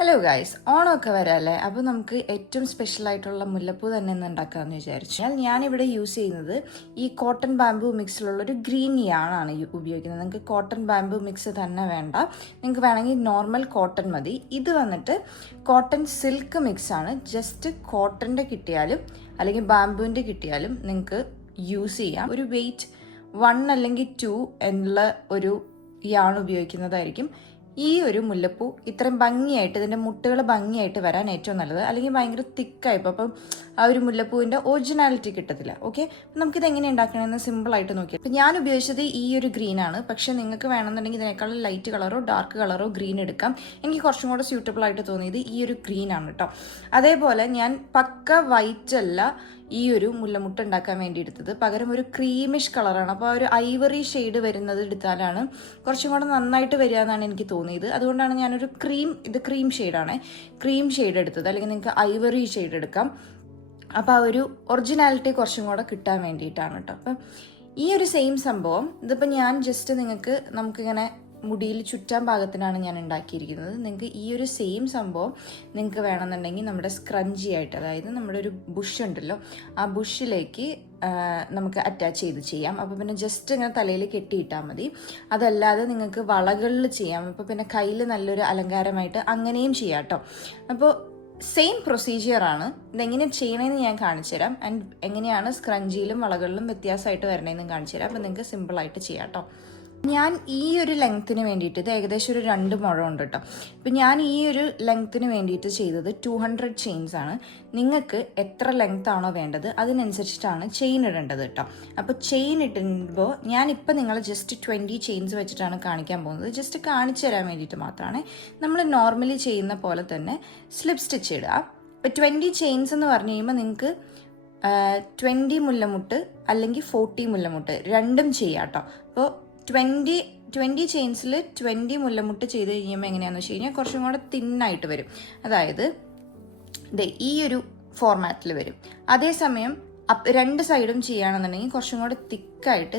Hello guys, ഓണമൊക്കെ വരാല്ലേ. അപ്പോൾ നമുക്ക് ഏറ്റവും സ്പെഷ്യലായിട്ടുള്ള മുല്ലപ്പൂ തന്നെ ഇന്ന് ഉണ്ടാക്കാമെന്ന് വിചാരിച്ചാൽ ഞാനിവിടെ യൂസ് ചെയ്യുന്നത് ഈ കോട്ടൺ ബാംബൂ മിക്സിലുള്ളൊരു ഗ്രീൻ യാണാണ് ഉപയോഗിക്കുന്നത്. നിങ്ങൾക്ക് കോട്ടൺ ബാംബൂ മിക്സ് തന്നെ വേണ്ട, നിങ്ങൾക്ക് വേണമെങ്കിൽ നോർമൽ കോട്ടൺ മതി. ഇത് വന്നിട്ട് കോട്ടൺ സിൽക്ക് മിക്സാണ്. ജസ്റ്റ് കോട്ടൻ്റെ കിട്ടിയാലും അല്ലെങ്കിൽ ബാംബൂവിൻ്റെ കിട്ടിയാലും നിങ്ങൾക്ക് യൂസ് ചെയ്യാം. ഒരു വെയ്റ്റ് 1 അല്ലെങ്കിൽ 2 എന്നുള്ള ഒരു യാൺ ഉപയോഗിക്കുന്നതായിരിക്കും ഈ ഒരു മുല്ലപ്പൂ ഇത്രയും ഭംഗിയായിട്ട്, ഇതിൻ്റെ മുട്ടുകൾ ഭംഗിയായിട്ട് വരാൻ ഏറ്റവും നല്ലത്. അല്ലെങ്കിൽ ഭയങ്കര തിക്കായിപ്പോൾ അപ്പം ആ ഒരു മുല്ലപ്പൂവിൻ്റെ ഒറിജിനാലിറ്റി കിട്ടത്തില്ല. ഓക്കെ, നമുക്കിത് എങ്ങനെ ഉണ്ടാക്കണമെന്ന് സിമ്പിളായിട്ട് നോക്കിയാൽ. അപ്പം ഞാൻ ഉപയോഗിച്ചത് ഈ ഒരു ഗ്രീനാണ്. പക്ഷേ നിങ്ങൾക്ക് വേണമെന്നുണ്ടെങ്കിൽ ഇതിനേക്കാളും ലൈറ്റ് കളറോ ഡാർക്ക് കളറോ ഗ്രീൻ എടുക്കാം. എനിക്ക് കുറച്ചും കൂടെ സ്യൂട്ടബിൾ ആയിട്ട് തോന്നിയത് ഈ ഒരു ഗ്രീനാണ് കേട്ടോ. അതേപോലെ ഞാൻ പക്ക വൈറ്റ് അല്ല ഈ ഒരു മുല്ലമുട്ട ഉണ്ടാക്കാൻ വേണ്ടി എടുത്തത്, പകരം ഒരു ക്രീമിഷ് കളറാണ്. അപ്പോൾ ഒരു ഐവറി ഷെയ്ഡ് വരുന്നത് എടുത്താലാണ് കുറച്ചും കൂടെ നന്നായിട്ട് വരിക എന്നാണ് എനിക്ക് തോന്നിയത്. അതുകൊണ്ടാണ് ഞാനൊരു ക്രീം ഷെയ്ഡാണ്, ക്രീം ഷെയ്ഡ് എടുത്തത്. അല്ലെങ്കിൽ നിങ്ങൾക്ക് ഐവറി ഷെയ്ഡ് എടുക്കാം. അപ്പോൾ ആ ഒരു ഒറിജിനാലിറ്റി കുറച്ചും കൂടെ കിട്ടാൻ വേണ്ടിയിട്ടാണ് കേട്ടോ. അപ്പം ഈ ഒരു സെയിം സംഭവം ഇതിപ്പോൾ ഞാൻ ജസ്റ്റ് നമുക്കിങ്ങനെ മുടിയിൽ ചുറ്റാൻ പാകത്തിനാണ് ഞാൻ ഉണ്ടാക്കിയിരിക്കുന്നത്. നിങ്ങൾക്ക് ഈ ഒരു സെയിം സംഭവം നിങ്ങൾക്ക് വേണമെന്നുണ്ടെങ്കിൽ നമ്മുടെ സ്ക്രഞ്ചി ആയിട്ട്, അതായത് നമ്മുടെ ഒരു ബുഷ് ഉണ്ടല്ലോ, ആ ബുഷിലേക്ക് നമുക്ക് അറ്റാച്ച് ചെയ്ത് ചെയ്യാം. അപ്പോൾ പിന്നെ ജസ്റ്റ് ഇങ്ങനെ തലയിൽ കെട്ടിയിട്ടാൽ മതി. അതല്ലാതെ നിങ്ങൾക്ക് വളകളിൽ ചെയ്യാം. അപ്പോൾ പിന്നെ കയ്യിൽ നല്ലൊരു അലങ്കാരമായിട്ട് അങ്ങനെയും ചെയ്യാം കേട്ടോ. അപ്പോൾ സെയിം പ്രൊസീജിയറാണ്. ഇതെങ്ങനെ ചെയ്യണമെന്ന് ഞാൻ കാണിച്ചു തരാം. ആൻഡ് എങ്ങനെയാണ് സ്ക്രഞ്ചിയിലും വളകളിലും വ്യത്യാസമായിട്ട് വരണേന്നും കാണിച്ചു തരാം. അപ്പോൾ നിങ്ങൾക്ക് സിമ്പിളായിട്ട് ചെയ്യാം കേട്ടോ. ഞാൻ ഈ ഒരു ലെങ്ത്തിന് വേണ്ടിയിട്ട്, ഇത് ഏകദേശം ഒരു 2 മുഴം ഉണ്ട് കേട്ടോ. ഇപ്പം ഞാൻ ഈ ഒരു ലെങ്ത്തിന് വേണ്ടിയിട്ട് ചെയ്തത് 200 ചെയിൻസ് ആണ്. നിങ്ങൾക്ക് എത്ര ലെങ്ത് ആണോ വേണ്ടത് അതിനനുസരിച്ചിട്ടാണ് ചെയിൻ ഇടേണ്ടത് കേട്ടോ. അപ്പോൾ ചെയിൻ ഇടുമ്പോൾ ഞാനിപ്പോൾ നിങ്ങൾ ജസ്റ്റ് 20 ചെയിൻസ് വെച്ചിട്ടാണ് കാണിക്കാൻ പോകുന്നത്. ജസ്റ്റ് കാണിച്ചു തരാൻ വേണ്ടിയിട്ട് മാത്രമാണ്. നമ്മൾ നോർമലി ചെയ്യുന്ന പോലെ തന്നെ സ്ലിപ്പ് സ്റ്റിച്ച് ഇടുക. ഇപ്പോൾ 20 ചെയിൻസ് എന്ന് പറഞ്ഞു കഴിയുമ്പോൾ നിങ്ങൾക്ക് 20 മുല്ലമുട്ട് അല്ലെങ്കിൽ 40 മുല്ലമുട്ട് രണ്ടും ചെയ്യാം കേട്ടോ. അപ്പോൾ 20 ചെയിൻസിൽ 20 മുല്ലമുട്ട് ചെയ്ത് കഴിയുമ്പോൾ എങ്ങനെയാണെന്ന് വെച്ച് കഴിഞ്ഞാൽ കുറച്ചും കൂടെ തിന്നായിട്ട് വരും. അതായത് ഈ ഒരു ഫോർമാറ്റിൽ വരും. അതേസമയം 2 സൈഡും ചെയ്യുകയാണെന്നുണ്ടെങ്കിൽ കുറച്ചും കൂടെ തിക്കായിട്ട്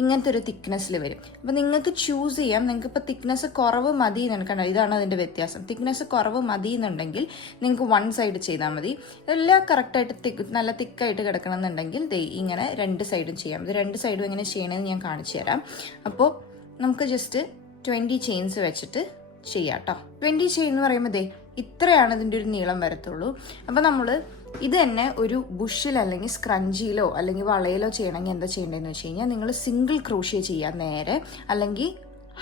ഇങ്ങനത്തെ ഒരു തിക്നെസ്സിൽ വരും. അപ്പം നിങ്ങൾക്ക് ചൂസ് ചെയ്യാം. നിങ്ങൾക്ക് ഇപ്പോൾ തിക്നെസ് കുറവ് മതി എന്നുണ്ടെങ്കിൽ, ഇതാണ് അതിൻ്റെ വ്യത്യാസം. തിക്നെസ് കുറവ് മതി എന്നുണ്ടെങ്കിൽ നിങ്ങൾക്ക് 1 സൈഡ് ചെയ്താൽ മതി. എല്ലാം കറക്റ്റായിട്ട് നല്ല തിക്കായിട്ട് കിടക്കണം എന്നുണ്ടെങ്കിൽ ഇങ്ങനെ 2 സൈഡും ചെയ്യാം. ഇത് 2 സൈഡും എങ്ങനെ ചെയ്യണമെന്ന് ഞാൻ കാണിച്ചു തരാം. അപ്പോൾ നമുക്ക് ജസ്റ്റ് 20 ചെയിൻസ് വെച്ചിട്ട് ചെയ്യാം കേട്ടോ. 20 ചെയിൻ എന്ന് പറയുമ്പോൾ ഇത്രയാണ് ഇതിൻ്റെ ഒരു നീളം വരത്തുള്ളൂ. അപ്പോൾ നമ്മൾ ഇത് തന്നെ ഒരു ബുഷിൽ അല്ലെങ്കിൽ സ്ക്രഞ്ചിയിലോ അല്ലെങ്കിൽ വളയിലോ ചെയ്യണമെങ്കിൽ എന്താ ചെയ്യേണ്ടതെന്ന് വെച്ച് കഴിഞ്ഞാൽ, നിങ്ങൾ സിംഗിൾ ക്രോഷ്യ ചെയ്യുക നേരെ, അല്ലെങ്കിൽ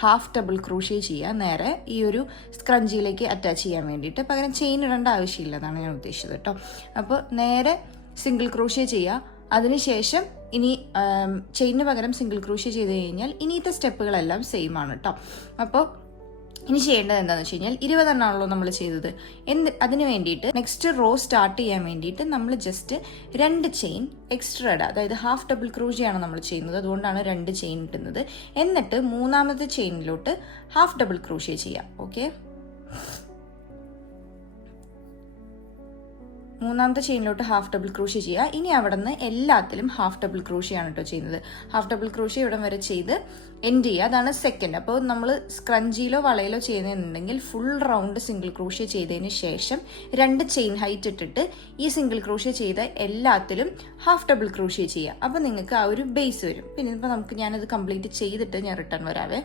ഹാഫ് ഡബിൾ ക്രോഷ്യ ചെയ്യുക നേരെ ഈ ഒരു സ്ക്രഞ്ചിയിലേക്ക് അറ്റാച്ച് ചെയ്യാൻ വേണ്ടിയിട്ട്. പകരം ചെയിൻ ഇടേണ്ട ആവശ്യമില്ല എന്നാണ് ഞാൻ ഉദ്ദേശിച്ചത് കേട്ടോ. അപ്പോൾ നേരെ സിംഗിൾ ക്രോഷ്യ ചെയ്യുക. അതിനുശേഷം ഇനി ചെയിനിന് പകരം സിംഗിൾ ക്രോഷ്യ ചെയ്ത് കഴിഞ്ഞാൽ ഇനിയത്തെ സ്റ്റെപ്പുകളെല്ലാം സെയിം ആണ് കേട്ടോ. അപ്പോൾ ഇനി ചെയ്യേണ്ടത് എന്താണെന്ന് വെച്ച് കഴിഞ്ഞാൽ 20 എണ്ണമാണല്ലോ നമ്മൾ ചെയ്തത്. അതിന് വേണ്ടിയിട്ട് നെക്സ്റ്റ് റോ സ്റ്റാർട്ട് ചെയ്യാൻ വേണ്ടിയിട്ട് നമ്മൾ ജസ്റ്റ് 2 ചെയിൻ എക്സ്ട്രാ ഇടുക. അതായത് ഹാഫ് ഡബിൾ ക്രോഷ്യാണ് നമ്മൾ ചെയ്യുന്നത്, അതുകൊണ്ടാണ് 2 ചെയിൻ ഇട്ടുന്നത്. എന്നിട്ട് 3ാമത്തെ ചെയിനിലോട്ട് ഹാഫ് ഡബിൾ ക്രോഷ്യ ചെയ്യാം. ഓക്കെ, 3ാമത്തെ ചെയിനിലോട്ട് ഹാഫ് ഡബിൾ ക്രോഷ്യ ചെയ്യുക. ഇനി അവിടെ നിന്ന് എല്ലാത്തിലും ഹാഫ് ഡബിൾ ക്രോഷ്യാണ് കേട്ടോ ചെയ്യുന്നത്. ഹാഫ് ഡബിൾ ക്രോഷ്യ ഇവിടം വരെ ചെയ്ത് എൻഡ് ചെയ്യുക. അതാണ് സെക്കൻഡ്. അപ്പോൾ നമ്മൾ സ്ക്രഞ്ചിയിലോ വളയിലോ ചെയ്യുന്നുണ്ടെങ്കിൽ ഫുൾ റൗണ്ട് സിംഗിൾ ക്രോഷ്യ ചെയ്തതിന് ശേഷം 2 ചെയിൻ ഹൈറ്റ് ഇട്ടിട്ട് ഈ സിംഗിൾ ക്രോഷ്യ ചെയ്ത എല്ലാത്തിലും ഹാഫ് ഡബിൾ ക്രോഷ്യ ചെയ്യുക. അപ്പോൾ നിങ്ങൾക്ക് ആ ഒരു ബേസ് വരും. പിന്നെ ഇപ്പോൾ ഞാനത് കംപ്ലീറ്റ് ചെയ്തിട്ട് ഞാൻ റിട്ടേൺ വരാവേ.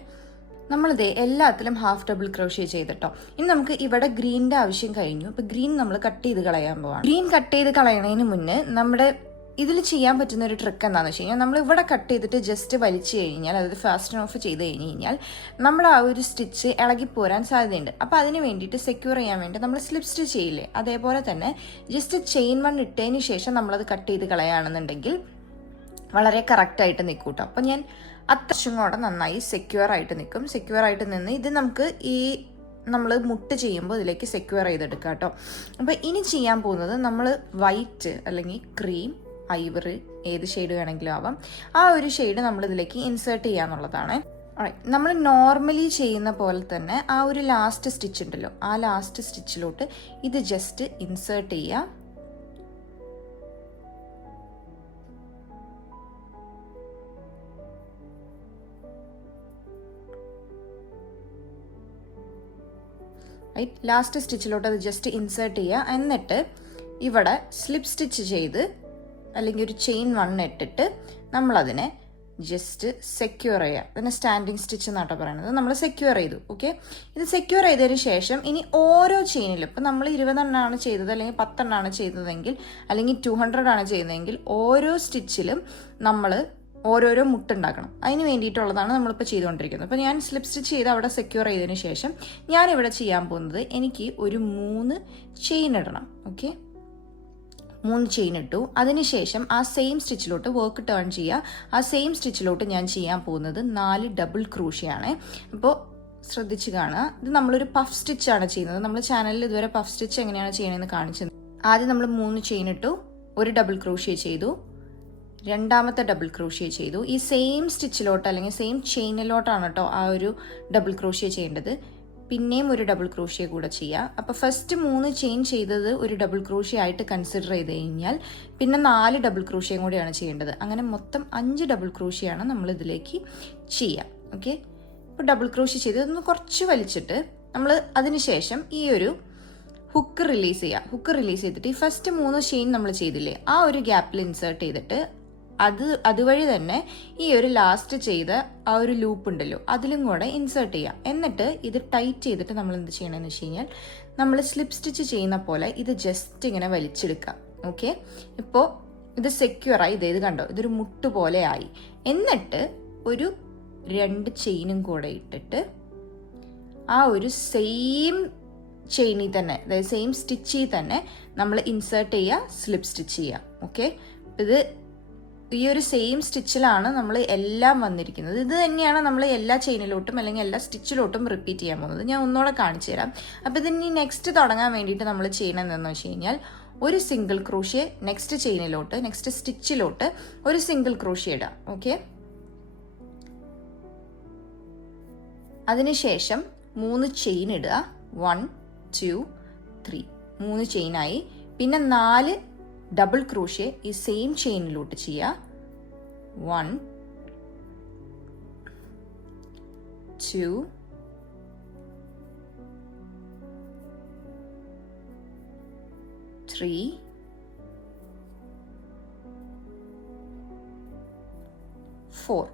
നമ്മളിതേ എല്ലാത്തിലും ഹാഫ് ഡബിൾ ക്രോഷ്യ ചെയ്തിട്ടോ. ഇനി നമുക്ക് ഇവിടെ ഗ്രീനിന്റെ ആവശ്യം കഴിഞ്ഞു. ഇപ്പൊ ഗ്രീൻ നമ്മൾ കട്ട് ചെയ്ത് കളയാൻ പോവാണ്. ഗ്രീൻ കട്ട് ചെയ്ത് കളയണതിന് മുന്നേ നമ്മുടെ ഇതിൽ ചെയ്യാൻ പറ്റുന്ന ഒരു ട്രിക്ക് എന്താണെന്ന് വെച്ച് കഴിഞ്ഞാൽ, നമ്മൾ ഇവിടെ കട്ട് ചെയ്തിട്ട് ജസ്റ്റ് വലിച്ചു കഴിഞ്ഞാൽ, അതായത് ഫാസ്റ്റ് ഓഫ് ചെയ്ത് കഴിഞ്ഞാൽ നമ്മുടെ ആ ഒരു സ്റ്റിച്ച് ഇളകിപ്പോരാൻ സാധ്യതയുണ്ട്. അപ്പോൾ അതിന് വേണ്ടിയിട്ട് സെക്യൂർ ചെയ്യാൻ വേണ്ടി നമ്മൾ സ്ലിപ്പ് സ്റ്റിച്ച് ചെയ്യില്ലേ, അതേപോലെ തന്നെ ജസ്റ്റ് ചെയിൻ 1 ഇട്ടതിന് ശേഷം നമ്മളത് കട്ട് ചെയ്ത് കളയുകയാണെന്നുണ്ടെങ്കിൽ വളരെ കറക്റ്റായിട്ട് നിൽക്കും കേട്ടോ. അപ്പം ഞാൻ അത്യാവശ്യം കൂടെ നന്നായി സെക്യൂർ ആയിട്ട് നിൽക്കും. സെക്യൂർ ആയിട്ട് നിന്ന് ഇത് നമുക്ക് ഈ നമ്മൾ മുട്ട് ചെയ്യുമ്പോൾ ഇതിലേക്ക് സെക്യൂർ ചെയ്തെടുക്കാം കേട്ടോ. അപ്പോൾ ഇനി ചെയ്യാൻ പോകുന്നത് നമ്മൾ വൈറ്റ് അല്ലെങ്കിൽ ക്രീം, ഐവറി, ഏത് ഷെയ്ഡ് വേണമെങ്കിലും ആവാം, ആ ഒരു ഷെയ്ഡ് നമ്മൾ ഇതിലേക്ക് ഇൻസേർട്ട് ചെയ്യാന്നുള്ളതാണ്. നമ്മൾ നോർമലി ചെയ്യുന്ന പോലെ തന്നെ ആ ഒരു ലാസ്റ്റ് സ്റ്റിച്ച് ഉണ്ടല്ലോ, ആ ലാസ്റ്റ് സ്റ്റിച്ചിലോട്ട് ഇത് ജസ്റ്റ് ഇൻസേർട്ട് ചെയ്യുക. റൈറ്റ്. ലാസ്റ്റ് സ്റ്റിച്ചിലോട്ട് അത് ജസ്റ്റ് ഇൻസേർട്ട് ചെയ്യുക. എന്നിട്ട് ഇവിടെ സ്ലിപ്പ് സ്റ്റിച്ച് ചെയ്ത് അല്ലെങ്കിൽ ഒരു ചെയിൻ 1 ഇട്ടിട്ട് നമ്മളതിനെ ജസ്റ്റ് സെക്യൂർ ചെയ്യുക. അതിന് സ്റ്റാൻഡിങ് സ്റ്റിച്ച് എന്നാട്ടോ പറയുന്നത്. നമ്മൾ സെക്യൂർ ചെയ്തു. ഓക്കെ, ഇത് സെക്യൂർ ചെയ്തതിന് ശേഷം ഇനി ഓരോ ചെയിനിലും ഇപ്പം നമ്മൾ 20 എണ്ണമാണ് ചെയ്തത് അല്ലെങ്കിൽ 10 എണ്ണമാണ് ചെയ്തതെങ്കിൽ അല്ലെങ്കിൽ 200 ആണ് ചെയ്തതെങ്കിൽ ഓരോ സ്റ്റിച്ചിലും നമ്മൾ ഓരോരോ മുട്ടുണ്ടാക്കണം. അതിന് വേണ്ടിയിട്ടുള്ളതാണ് നമ്മളിപ്പോൾ ചെയ്തുകൊണ്ടിരിക്കുന്നത്. അപ്പോൾ ഞാൻ സ്ലിപ്പ് സ്റ്റിച്ച് ചെയ്ത് അവിടെ സെക്യൂർ ചെയ്തതിന് ശേഷം ഞാനിവിടെ ചെയ്യാൻ പോകുന്നത് എനിക്ക് ഒരു 3 ചെയിൻ ഇടണം. ഓക്കെ, 3 ചെയിൻ ഇട്ടു. അതിനുശേഷം ആ സെയിം സ്റ്റിച്ചിലോട്ട് വർക്ക് ടേൺ ചെയ്യുക. ആ സെയിം സ്റ്റിച്ചിലോട്ട് ഞാൻ ചെയ്യാൻ പോകുന്നത് 4 ഡബിൾ ക്രൂഷ്യയാണ്. അപ്പോൾ ശ്രദ്ധിച്ച് കാണുക. ഇത് നമ്മളൊരു പഫ് സ്റ്റിച്ചാണ് ചെയ്യുന്നത്. നമ്മൾ ചാനലിൽ ഇതുവരെ പഫ് സ്റ്റിച്ച് എങ്ങനെയാണ് ചെയ്യണമെന്ന് കാണിച്ചത്. ആദ്യം നമ്മൾ 3 ചെയിൻ ഇട്ടു, ഒരു ഡബിൾ ക്രൂഷ്യ ചെയ്തു, രണ്ടാമത്തെ ഡബിൾ ക്രൂഷ്യ ചെയ്തു. ഈ സെയിം സ്റ്റിച്ചിലോട്ട് അല്ലെങ്കിൽ സെയിം ചെയിനിലോട്ടാണ് കേട്ടോ ആ ഒരു ഡബിൾ ക്രൂഷ്യ ചെയ്യേണ്ടത്. പിന്നെയും ഒരു ഡബിൾ ക്രൂഷ്യ കൂടെ ചെയ്യുക. അപ്പോൾ ഫസ്റ്റ് 3 ചെയിൻ ചെയ്തത് ഒരു ഡബിൾ ക്രൂഷ്യ ആയിട്ട് കൺസിഡർ ചെയ്ത് കഴിഞ്ഞാൽ പിന്നെ 4 ഡബിൾ ക്രൂഷ്യയും കൂടിയാണ് ചെയ്യേണ്ടത്. അങ്ങനെ മൊത്തം 5 ഡബിൾ ക്രൂഷ്യയാണ് നമ്മൾ ഇതിലേക്ക് ചെയ്യുക. ഓക്കെ, ഇപ്പോൾ ഡബിൾ ക്രൂഷ്യ ചെയ്ത് ഒന്ന് കുറച്ച് വലിച്ചിട്ട് നമ്മൾ അതിനുശേഷം ഈ ഒരു ഹുക്ക് റിലീസ് ചെയ്യുക. ഹുക്ക് റിലീസ് ചെയ്തിട്ട് ഈ ഫസ്റ്റ് 3 ചെയിൻ നമ്മൾ ചെയ്തില്ലേ ആ ഒരു ഗ്യാപ്പിൽ ഇൻസേർട്ട് ചെയ്തിട്ട് അതുവഴി തന്നെ ഈ ഒരു ലാസ്റ്റ് ചെയ്ത ആ ഒരു ലൂപ്പ് ഉണ്ടല്ലോ അതിലും കൂടെ ഇൻസേർട്ട് ചെയ്യാം. എന്നിട്ട് ഇത് ടൈറ്റ് ചെയ്തിട്ട് നമ്മൾ എന്ത് ചെയ്യണമെന്ന് വെച്ച് കഴിഞ്ഞാൽ നമ്മൾ സ്ലിപ്പ് സ്റ്റിച്ച് ചെയ്യുന്ന പോലെ ഇത് ജസ്റ്റ് ഇങ്ങനെ വലിച്ചെടുക്കാം. ഓക്കെ, ഇപ്പോൾ ഇത് സെക്യൂറായി. ഇത് കണ്ടോ, ഇതൊരു മുട്ട് പോലെ ആയി. എന്നിട്ട് ഒരു 2 ചെയിനും കൂടെ ഇട്ടിട്ട് ആ ഒരു സെയിം ചെയിനിൽ തന്നെ, അതായത് സെയിം സ്റ്റിച്ചിൽ തന്നെ നമ്മൾ ഇൻസേർട്ട് ചെയ്യുക, സ്ലിപ്പ് സ്റ്റിച്ച് ചെയ്യുക. ഓക്കെ, ഇത് ഈ ഒരു സെയിം സ്റ്റിച്ചിലാണ് നമ്മൾ എല്ലാം വന്നിരിക്കുന്നത്. ഇത് തന്നെയാണ് നമ്മൾ എല്ലാ ചെയിനിലോട്ടും അല്ലെങ്കിൽ എല്ലാ സ്റ്റിച്ചിലോട്ടും റിപ്പീറ്റ് ചെയ്യാൻ പോകുന്നത്. ഞാൻ ഒന്നുകൂടെ കാണിച്ചു തരാം. അപ്പോൾ ഇതിനി നെക്സ്റ്റ് തുടങ്ങാൻ വേണ്ടിയിട്ട് നമ്മൾ ചെയ്യണമെന്ന് വെച്ച് കഴിഞ്ഞാൽ ഒരു സിംഗിൾ ക്രോഷ്യ നെക്സ്റ്റ് ചെയിനിലോട്ട്, നെക്സ്റ്റ് സ്റ്റിച്ചിലോട്ട് ഒരു സിംഗിൾ ക്രോഷ്യ ഇടാം. ഓക്കെ, അതിനുശേഷം 3 ചെയിൻ ഇടുക. 1 2 3 3 ചെയിനായി. പിന്നെ 4 ഡബിൾ ക്രോഷ്യ ഈ സെയിം ചെയിനിലോട്ട് ചെയ്യുക. 1 2 3 4.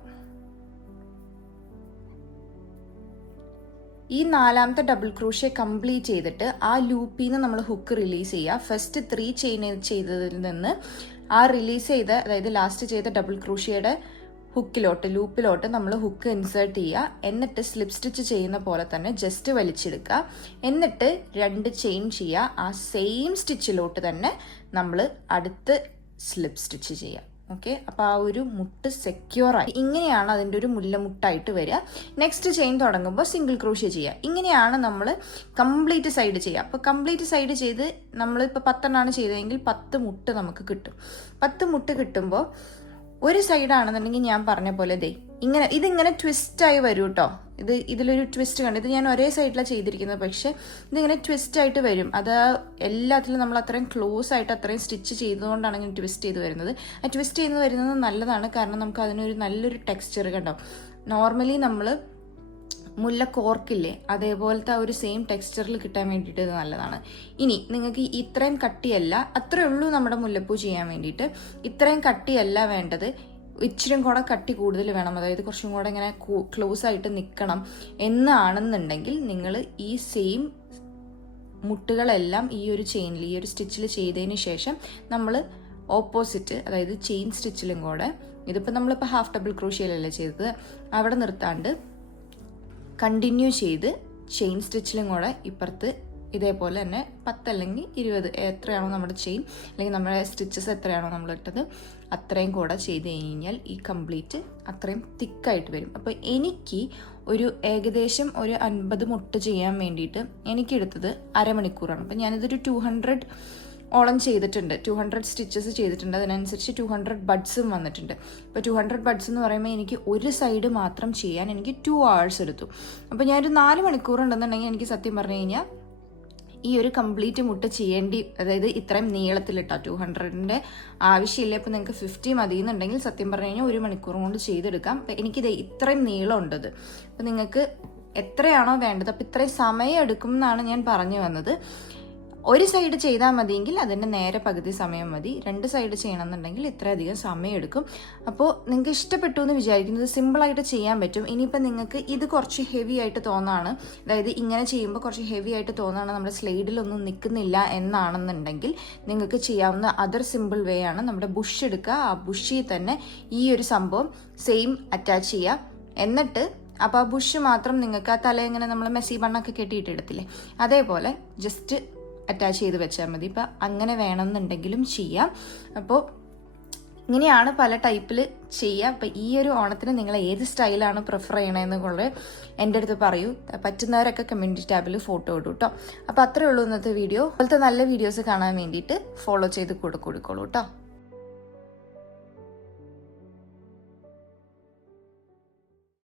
ഈ 4ാമത്തെ ഡബിൾ ക്രോഷ്യ കംപ്ലീറ്റ് ചെയ്തിട്ട് ആ ലൂപ്പിൽ നിന്ന് നമ്മൾ ഹുക്ക് റിലീസ് ചെയ്യുക. ഫസ്റ്റ് 3 ചെയിൻ ചെയ്തതിൽ നിന്ന് ആ റിലീസ് ചെയ്ത, അതായത് ലാസ്റ്റ് ചെയ്ത ഡബിൾ ക്രോഷ്യയുടെ ഹുക്കിലോട്ട്, ലൂപ്പിലോട്ട് നമ്മൾ ഹുക്ക് ഇൻസേർട്ട് ചെയ്യുക. എന്നിട്ട് സ്ലിപ്പ് സ്റ്റിച്ച് ചെയ്യുന്ന പോലെ തന്നെ ജസ്റ്റ് വലിച്ചെടുക്കുക. എന്നിട്ട് 2 ചെയിൻ ചെയ്യുക. ആ സെയിം സ്റ്റിച്ചിലോട്ട് തന്നെ നമ്മൾ അടുത്ത് സ്ലിപ്പ് സ്റ്റിച്ച് ചെയ്യുക. ഓക്കെ, അപ്പോൾ ആ ഒരു മുട്ട് സെക്യൂറായി. ഇങ്ങനെയാണ് അതിൻ്റെ ഒരു മുല്ലമുട്ടായിട്ട് വരിക. നെക്സ്റ്റ് ചെയിൻ തുടങ്ങുമ്പോൾ സിംഗിൾ ക്രോഷ്യ ചെയ്യുക. ഇങ്ങനെയാണ് നമ്മൾ കംപ്ലീറ്റ് സൈഡ് ചെയ്യുക. അപ്പോൾ കംപ്ലീറ്റ് സൈഡ് ചെയ്ത് നമ്മളിപ്പോൾ 10 എണ്ണമാണ് ചെയ്തതെങ്കിൽ 10 മുട്ട് നമുക്ക് കിട്ടും. 10 മുട്ട് കിട്ടുമ്പോൾ ഒരു സൈഡാണെന്നുണ്ടെങ്കിൽ ഞാൻ പറഞ്ഞ പോലെ ഇതിങ്ങനെ ട്വിസ്റ്റായി വരും കേട്ടോ. ഇതിലൊരു ട്വിസ്റ്റ് കണ്ടു. ഇത് ഞാൻ ഒരേ സൈഡിലാണ് ചെയ്തിരിക്കുന്നത്, പക്ഷെ ഇതിങ്ങനെ ട്വിസ്റ്റ് ആയിട്ട് വരും. അത് എല്ലാത്തിലും നമ്മൾ അത്രയും ക്ലോസ് ആയിട്ട് അത്രയും സ്റ്റിച്ച് ചെയ്തുകൊണ്ടാണ് ഇങ്ങനെ ട്വിസ്റ്റ് ചെയ്ത് വരുന്നത്. ആ ട്വിസ്റ്റ് ചെയ്ത് വരുന്നത് നല്ലതാണ്, കാരണം നമുക്ക് അതിനൊരു നല്ലൊരു ടെക്സ്ചർ കണ്ടോ. നോർമലി നമ്മൾ മുല്ല കോർക്കില്ലേ, അതേപോലത്തെ ആ ഒരു സെയിം ടെക്സ്ചറിൽ കിട്ടാൻ വേണ്ടിയിട്ട് ഇത് നല്ലതാണ്. ഇനി നിങ്ങൾക്ക് ഇത്രയും കട്ടിയല്ല, അത്രേ ഉള്ളൂ നമ്മുടെ മുല്ലപ്പൂ ചെയ്യാൻ വേണ്ടിയിട്ട്. ഇത്രയും കട്ടിയല്ല വേണ്ടത്, ഇച്ചിരും കൂടെ കട്ടി കൂടുതൽ വേണം, അതായത് കുറച്ചും കൂടെ ഇങ്ങനെ ക്ലോസ് ആയിട്ട് നിൽക്കണം എന്നാണെന്നുണ്ടെങ്കിൽ നിങ്ങൾ ഈ സെയിം മുട്ടുകളെല്ലാം ഈ ഒരു ചെയിനിൽ, ഈ ഒരു സ്റ്റിച്ചിൽ ചെയ്തതിന് ശേഷം നമ്മൾ ഓപ്പോസിറ്റ്, അതായത് ചെയിൻ സ്റ്റിച്ചിലും കൂടെ, ഇതിപ്പോൾ നമ്മളിപ്പോൾ ഹാഫ് ഡബിൾ ക്രോഷ്യയിലല്ലേ ചെയ്തത്, അവിടെ നിർത്താണ്ട് കണ്ടിന്യൂ ചെയ്ത് ചെയിൻ സ്റ്റിച്ചിലും കൂടെ ഇപ്പുറത്ത് ഇതേപോലെ തന്നെ 10 അല്ലെങ്കിൽ 20 എത്രയാണോ നമ്മുടെ ചെയിൻ അല്ലെങ്കിൽ നമ്മുടെ സ്റ്റിച്ചസ് എത്രയാണോ നമ്മൾ ഇട്ടത് അത്രയും കൂടെ ചെയ്ത് കഴിഞ്ഞാൽ ഈ കംപ്ലീറ്റ് അത്രയും തിക്കായിട്ട് വരും. അപ്പോൾ എനിക്ക് ഒരു ഏകദേശം ഒരു 50 മുട്ട് ചെയ്യാൻ വേണ്ടിയിട്ട് എനിക്കെടുത്തത് അരമണിക്കൂറാണ്. അപ്പോൾ ഞാനിതൊരു 200 ഓളം ചെയ്തിട്ടുണ്ട്, 200 സ്റ്റിച്ചസ് ചെയ്തിട്ടുണ്ട്. അതിനനുസരിച്ച് 200 ബഡ്സും വന്നിട്ടുണ്ട്. ഇപ്പോൾ 200 ബഡ്സ് എന്ന് പറയുമ്പോൾ എനിക്ക് ഒരു സൈഡ് മാത്രം ചെയ്യാൻ എനിക്ക് 2 hours എടുത്തു. അപ്പോൾ ഞാനൊരു 4 മണിക്കൂറുണ്ടെന്നുണ്ടെങ്കിൽ എനിക്ക് സത്യം പറഞ്ഞു കഴിഞ്ഞാൽ ഈ ഒരു കംപ്ലീറ്റ് മുട്ട അതായത് ഇത്രയും നീളത്തിലിട്ടാ 200ൻ്റെ ആവശ്യമില്ല. ഇപ്പോൾ നിങ്ങൾക്ക് 50 മതി എന്നുണ്ടെങ്കിൽ സത്യം പറഞ്ഞു കഴിഞ്ഞാൽ 1 മണിക്കൂർ കൊണ്ട് ചെയ്തെടുക്കാം. അപ്പം എനിക്കിത് ഇത്രയും നീളം ഉണ്ടത്. അപ്പം നിങ്ങൾക്ക് എത്രയാണോ വേണ്ടത്. അപ്പോൾ ഇത്രയും സമയം എടുക്കും എന്നാണ് ഞാൻ പറഞ്ഞു വന്നത്. ഒരു സൈഡ് ചെയ്താൽ മതിയെങ്കിൽ അതിൻ്റെ നേരെ പകുതി സമയം മതി. 2 സൈഡ് ചെയ്യണമെന്നുണ്ടെങ്കിൽ ഇത്രയധികം സമയം എടുക്കും. അപ്പോൾ നിങ്ങൾക്ക് ഇഷ്ടപ്പെട്ടു എന്ന് വിചാരിക്കുന്നത്, സിമ്പിളായിട്ട് ചെയ്യാൻ പറ്റും. ഇനിയിപ്പോൾ നിങ്ങൾക്ക് ഇത് കുറച്ച് ഹെവി ആയിട്ട് തോന്നാണ്, അതായത് ഇങ്ങനെ ചെയ്യുമ്പോൾ കുറച്ച് ഹെവി ആയിട്ട് തോന്നാണ്, നമ്മുടെ സ്ലൈഡിലൊന്നും നിൽക്കുന്നില്ല എന്നാണെന്നുണ്ടെങ്കിൽ നിങ്ങൾക്ക് ചെയ്യാവുന്ന അതർ സിമ്പിൾ വേ ആണ് നമ്മുടെ ബുഷ് എടുക്കുക. ആ ബുഷിൽ തന്നെ ഈ ഒരു സംഭവം സെയിം അറ്റാച്ച് ചെയ്യുക. എന്നിട്ട് അപ്പോൾ ആ ബുഷ് മാത്രം നിങ്ങൾക്ക് ആ തല ഇങ്ങനെ നമ്മൾ മെസ്സി ബണ്ണൊക്കെ കെട്ടിയിട്ടെടുത്തില്ലേ, അതേപോലെ ജസ്റ്റ് അറ്റാച്ച് ചെയ്ത് വെച്ചാൽ മതി. ഇപ്പം അങ്ങനെ വേണമെന്നുണ്ടെങ്കിലും ചെയ്യാം. അപ്പോൾ ഇങ്ങനെയാണ് പല ടൈപ്പിൽ ചെയ്യുക. അപ്പോൾ ഈ ഒരു ഓണത്തിന് നിങ്ങൾ ഏത് സ്റ്റൈലാണ് പ്രിഫർ ചെയ്യണമെന്നുള്ളത് എൻ്റെ അടുത്ത് പറയൂ. പറ്റുന്നവരൊക്കെ കമ്മ്യൂണിറ്റി ടാബിൽ ഫോട്ടോ ഇടും കേട്ടോ. അപ്പോൾ അത്രേ ഉള്ളൂ ഇന്നത്തെ വീഡിയോ. അതുപോലത്തെ നല്ല വീഡിയോസ് കാണാൻ വേണ്ടിയിട്ട് ഫോളോ ചെയ്ത് കൊടുക്കോളൂ കേട്ടോ.